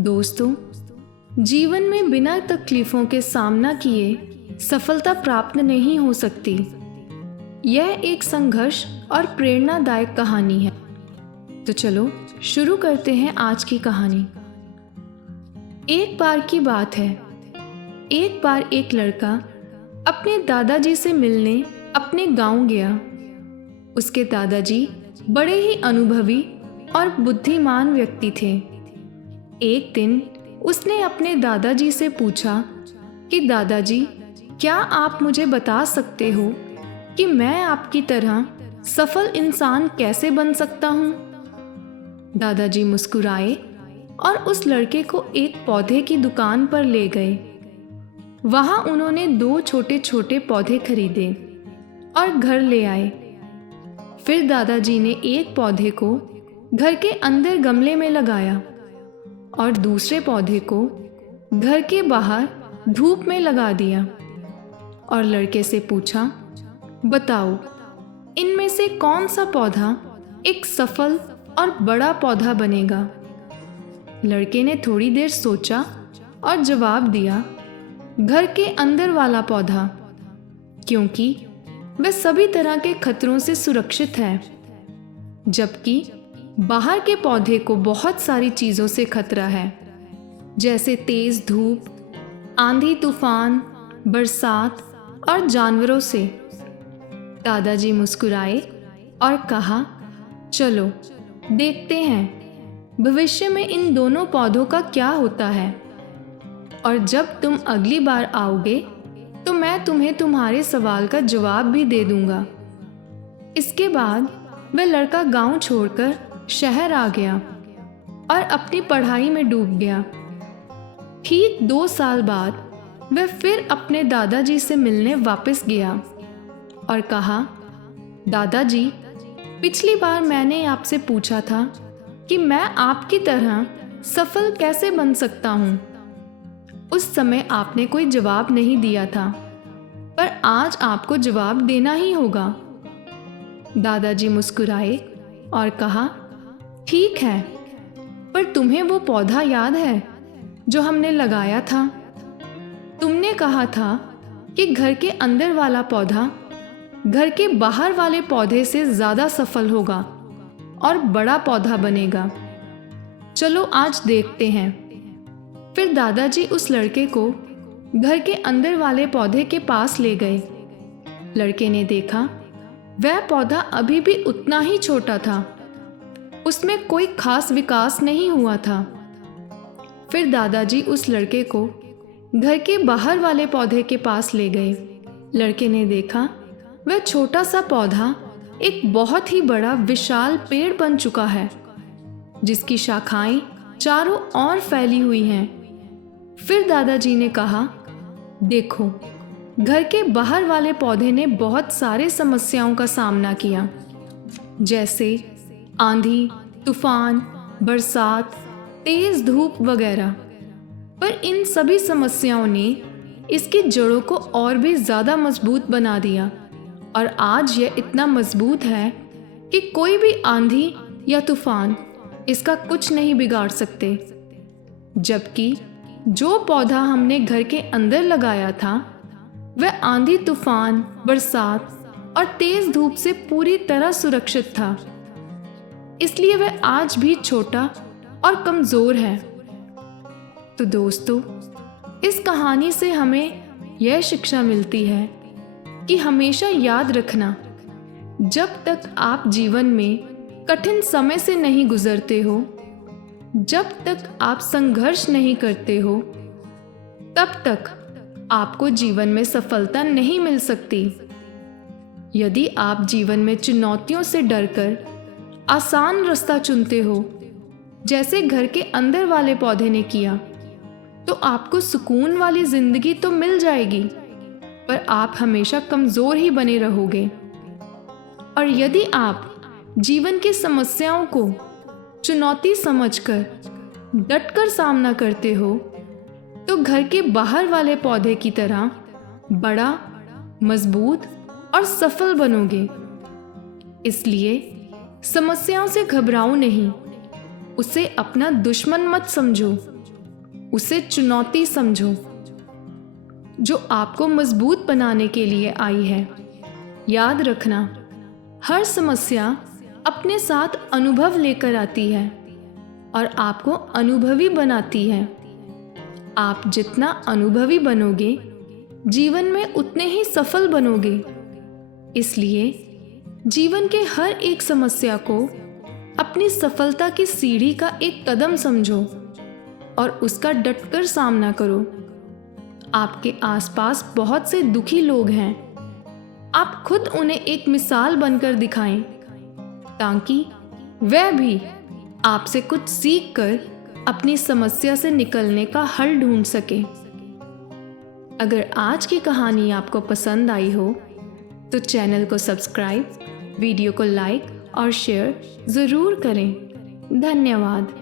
दोस्तों, जीवन में बिना तकलीफ़ों के सामना किए सफलता प्राप्त नहीं हो सकती। यह एक संघर्ष और प्रेरणादायक कहानी है। तो चलो शुरू करते हैं आज की कहानी। एक बार की बात है, एक बार एक लड़का अपने दादाजी से मिलने अपने गांव गया। उसके दादाजी बड़े ही अनुभवी और बुद्धिमान व्यक्ति थे। एक दिन उसने अपने दादाजी से पूछा कि दादाजी, क्या आप मुझे बता सकते हो कि मैं आपकी तरह सफल इंसान कैसे बन सकता हूँ? दादाजी मुस्कुराए और उस लड़के को एक पौधे की दुकान पर ले गए। वहाँ उन्होंने 2 छोटे छोटे पौधे खरीदे और घर ले आए। फिर दादाजी ने एक पौधे को घर के अंदर गमले में लगाया और दूसरे पौधे को घर के बाहर धूप में लगा दिया और लड़के से पूछा, बताओ इनमें से कौन सा पौधा एक सफल और बड़ा पौधा बनेगा? लड़के ने थोड़ी देर सोचा और जवाब दिया, घर के अंदर वाला पौधा, क्योंकि वह सभी तरह के खतरों से सुरक्षित है, जबकि बाहर के पौधे को बहुत सारी चीज़ों से खतरा है, जैसे तेज धूप, आंधी तूफान, बरसात और जानवरों से। दादाजी मुस्कुराए और कहा, चलो देखते हैं भविष्य में इन दोनों पौधों का क्या होता है, और जब तुम अगली बार आओगे तो मैं तुम्हें तुम्हारे सवाल का जवाब भी दे दूंगा। इसके बाद वह लड़का गांव छोड़कर शहर आ गया और अपनी पढ़ाई में डूब गया। ठीक 2 साल बाद वह फिर अपने दादाजी से मिलने वापस गया और कहा, दादाजी, पिछली बार मैंने आपसे पूछा था कि मैं आपकी तरह सफल कैसे बन सकता हूँ। उस समय आपने कोई जवाब नहीं दिया था, पर आज आपको जवाब देना ही होगा। दादाजी मुस्कुराए और कहा, ठीक है, पर तुम्हें वो पौधा याद है जो हमने लगाया था? तुमने कहा था कि घर के अंदर वाला पौधा घर के बाहर वाले पौधे से ज़्यादा सफल होगा और बड़ा पौधा बनेगा। चलो आज देखते हैं। फिर दादाजी उस लड़के को घर के अंदर वाले पौधे के पास ले गए। लड़के ने देखा वह पौधा अभी भी उतना ही छोटा था, उसमें कोई खास विकास नहीं हुआ था। फिर दादाजी उस लड़के को घर के बाहर वाले पौधे के पास ले गए। लड़के ने देखा वह छोटा सा पौधा एक बहुत ही बड़ा विशाल पेड़ बन चुका है, जिसकी शाखाएं चारों ओर फैली हुई हैं। फिर दादाजी ने कहा, देखो, घर के बाहर वाले पौधे ने बहुत सारे समस्याओं का सामना किया, जैसे आंधी, तूफान, बरसात, तेज धूप वगैरह, पर इन सभी समस्याओं ने इसकी जड़ों को और भी ज़्यादा मजबूत बना दिया और आज यह इतना मजबूत है कि कोई भी आंधी या तूफान इसका कुछ नहीं बिगाड़ सकते। जबकि जो पौधा हमने घर के अंदर लगाया था वह आंधी, तूफान, बरसात और तेज धूप से पूरी तरह सुरक्षित था, इसलिए वह आज भी छोटा और कमज़ोर है। तो दोस्तों, इस कहानी से हमें यह शिक्षा मिलती है कि हमेशा याद रखना, जब तक आप जीवन में कठिन समय से नहीं गुजरते हो, जब तक आप संघर्ष नहीं करते हो, तब तक आपको जीवन में सफलता नहीं मिल सकती। यदि आप जीवन में चुनौतियों से डरकर आसान रास्ता चुनते हो, जैसे घर के अंदर वाले पौधे ने किया, तो आपको सुकून वाली जिंदगी तो मिल जाएगी, पर आप हमेशा कमज़ोर ही बने रहोगे। और यदि आप जीवन की समस्याओं को चुनौती समझकर डटकर सामना करते हो, तो घर के बाहर वाले पौधे की तरह बड़ा, मजबूत और सफल बनोगे। इसलिए समस्याओं से घबराओ नहीं, उसे अपना दुश्मन मत समझो, उसे चुनौती समझो जो आपको मजबूत बनाने के लिए आई है। याद रखना, हर समस्या अपने साथ अनुभव लेकर आती है और आपको अनुभवी बनाती है। आप जितना अनुभवी बनोगे, जीवन में उतने ही सफल बनोगे। इसलिए जीवन के हर एक समस्या को अपनी सफलता की सीढ़ी का एक कदम समझो और उसका डटकर सामना करो। आपके आसपास बहुत से दुखी लोग हैं। आप खुद उन्हें एक मिसाल बनकर दिखाएं ताकि वह भी आपसे कुछ सीख कर अपनी समस्या से निकलने का हल ढूंढ सके। अगर आज की कहानी आपको पसंद आई हो तो चैनल को सब्सक्राइब, वीडियो को लाइक और शेयर ज़रूर करें। धन्यवाद।